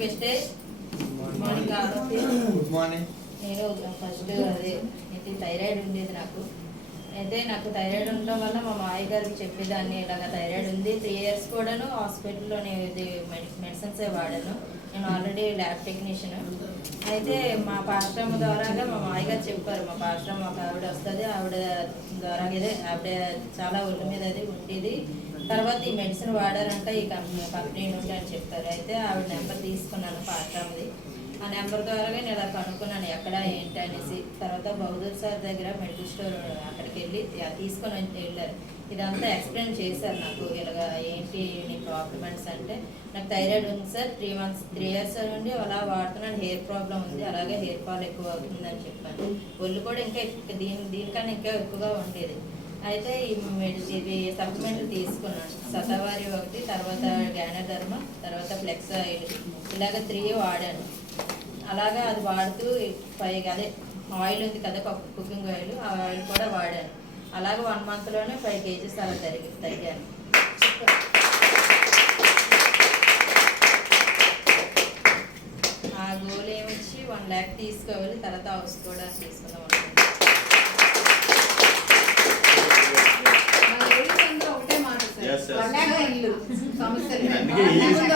బెస్టే morning కాబట్టి good morning. నేను first అదే ఇది థైరాయిడ్ ఉండేది నాకు. అయితే నాకు థైరాయిడ్ ఉండడం వల్ల మా మాయ గారికి చెప్పేదాన్ని, ఇలాగ థైరాయిడ్ ఉంది. 3 years కూడాను హాస్పిటల్లోనే ఇది మెడిసిన్సే వాడాను. నేను ఆల్రెడీ ల్యాబ్ టెక్నీషియన్. అయితే మా పాస్టమ్ ద్వారాగా మా మాయ గారు చెప్పారు. మా పాస్టమ్ ఒక ఆవిడ వస్తుంది, ఆవిడ ద్వారాగా ఆవిడ చాలా ఒళ్ళు మీద అది ఉండేది. తర్వాత ఈ మెడిసిన్ వాడారంట ఈ కంపెనీ నుండి అని చెప్పారు. అయితే ఆవిడ నెంబర్ తీసుకున్నాను పాస్టమ్ది. ఆ నెంబర్ ద్వారా నేను ఇలా కనుక్కున్నాను ఎక్కడ ఏంటి అనేసి. తర్వాత బహదూర్ సార్ దగ్గర మెడికల్ స్టోర్ అక్కడికి వెళ్ళి తీసుకొని వెళ్ళారు. ఇదంతా ఎక్స్ప్లెయిన్ చేశారు నాకు. ఇలాగ ఏంటి నీ ప్రాబ్లమ్స్ అంటే, నాకు థైరాయిడ్ ఉంది సార్, 3 years నుండి అలా వాడుతున్నాను. హెయిర్ ప్రాబ్లం ఉంది, అలాగే హెయిర్ ఫాల్ ఎక్కువ అవుతుందని చెప్పాను. ఒళ్ళు కూడా ఇంకా దీనికన్నా ఇంకా ఎక్కువగా ఉండేది. అయితే ఇవి సప్లిమెంట్లు తీసుకున్నాను. శతవారి 1, తర్వాత గ్యానోడర్మా, తర్వాత ఫ్లెక్స్ ఆయిల్, ఇలాగ 3 వాడాను. అలాగా అది వాడుతూ పైగా అదే ఆయిల్ ఉంది కదా, కుకింగ్ ఆయిల్, ఆ ఆయిల్ కూడా వాడాను. అలాగే 1 monthలోనే 5 kgs అలా తగ్గాను. ఆ గోల్ ఏమొచ్చి 1 lakh తీసుకోవాలి, తర్వాత హౌస్ కూడా తీసుకుందాం ఒకటే మాట సార్, సమస్య